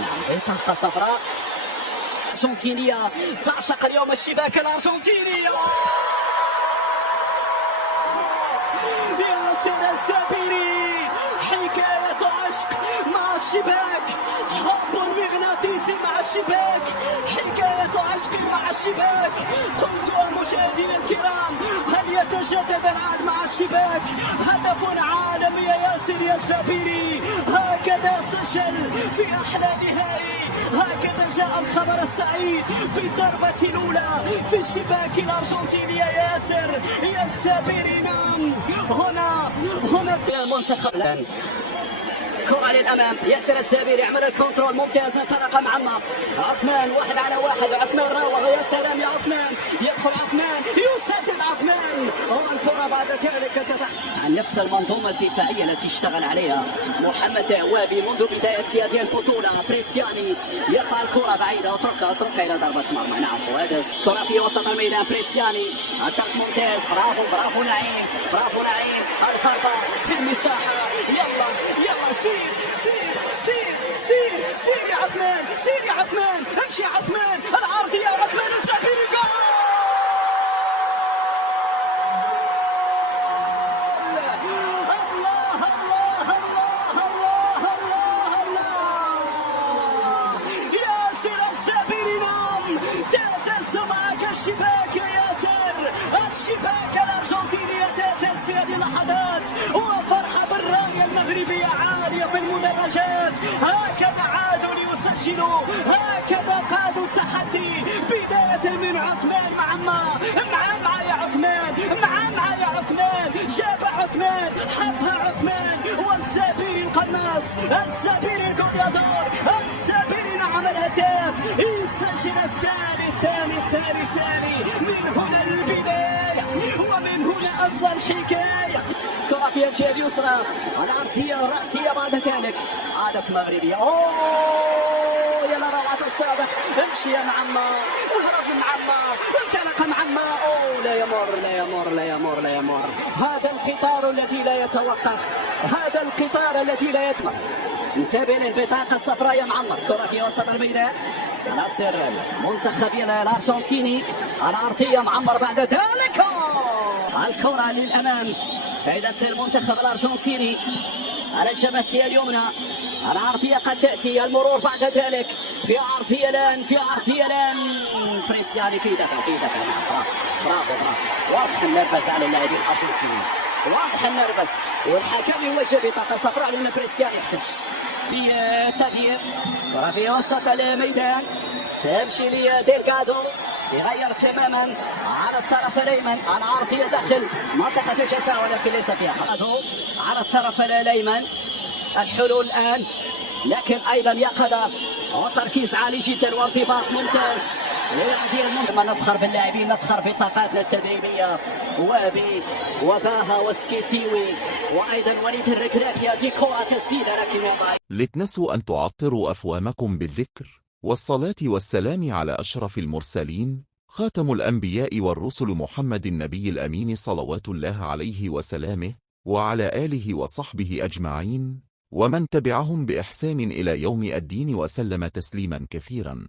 نعم بطاقة صفراء أرجنتينية تعشق اليوم الشباك الأرجنتينية. ياسر الزابيري حكاية عشق مع الشباك، حب مغناطيسي مع الشباك، حكاية عشق مع الشباك. قلت مشاهدينا الكرام هل يتجدد العهد مع الشباك؟ هدف عالمي يا ياسر يا الزابيري، هكذا سجل في أحلى نهائي، هكذا جاء الخبر السعيد بالضربة الأولى في الشباك الأرجنتيني يا ياسر يا الزابيري. نعم هنا المنتخب الآن كرة للأمام، ياسر الزابيري يعمل الكنترول ممتاز، انطلق مع عثمان 1 على 1، عثمان راوغ، يا سلام يا عثمان، يدخل عثمان يسدد عثمان، والكرة بعد ذلك عن نفس المنظومة الدفاعية التي اشتغل عليها محمد دوابي منذ بداية هذه البطولة. بريسياني يرفع الكرة بعيدة، اتركها إلى ضربة مرمى. نعم فؤاد، كرة في وسط الميدان، بريسياني الضغط ممتاز، برافو نعيم، الضربة في المساحة، يلا سير يا عثمان، امشي يا عثمان، العرضية يا عثمان الزابيري، جول! الله ياسر الزابيري، نعم تهتز معك الشباك يا ياسر، الشباك الأرجنتينية تهتز في هذه اللحظات، وفرحة بالراية المغربية عالية في المدرجات. هكذا عادوا ليسجلوا، هكذا قادوا التحدي، بداية من عثمان مع يا عثمان، جاب عثمان، حطها عثمان، والزابيري القناص، الزابيري الجوليادور، الزابيري نعم الهداف، يسجل الثاني. من هنا البداية ومن هنا أصل الحكاية. كرة في الجهة اليسرى، العرضية الرأسية بعد ذلك عادت مغربية. يا لروعة الصادق، امشي يا معمر، اهرب من معمر، انطلق معمر، لا يمر. هذا القطار الذي لا يتوقف، هذا القطار الذي لا يتمر. انتبه للبطاقة الصفراء يا معمر. كرة في وسط الميدان، ناصر منتخبنا الأرجنتيني، العرضية معمر بعد ذلك الكرة للأمام، فائدة المنتخب الأرجنتيني على الجبهة اليمنى. العرضية قد تأتي، المرور بعد ذلك في عرضية الآن بريسياني في دفع. برافو واضح النرفز على اللاعبين الأرجنتينيين، واضح النرفز، والحكم يوجه بطاقة صفراء لأن بريسياني يحتفش بتغيير. كرة في وسط الميدان تمشي لديلغادو، يغير تماما على الطرف الايمن، العرضية داخل منطقة الجزاء ولكن ليس فيها خطأ على الطرف الايمن. الحلول الان، لكن ايضا يقظة وتركيز عالي جدا وانضباط ممتاز لاعبين. نفخر باللاعبين، نفخر بطاقاتنا التدريبية، وباها وسكيتيوي وايضا وليد الركراكي. هذه كرة تسديدة لكن لا تنسوا ان تعطروا افوامكم بالذكر والصلاة والسلام على أشرف المرسلين خاتم الأنبياء والرسل محمد النبي الأمين صلوات الله عليه وسلامه، وعلى آله وصحبه أجمعين ومن تبعهم بإحسان إلى يوم الدين وسلم تسليما كثيرا.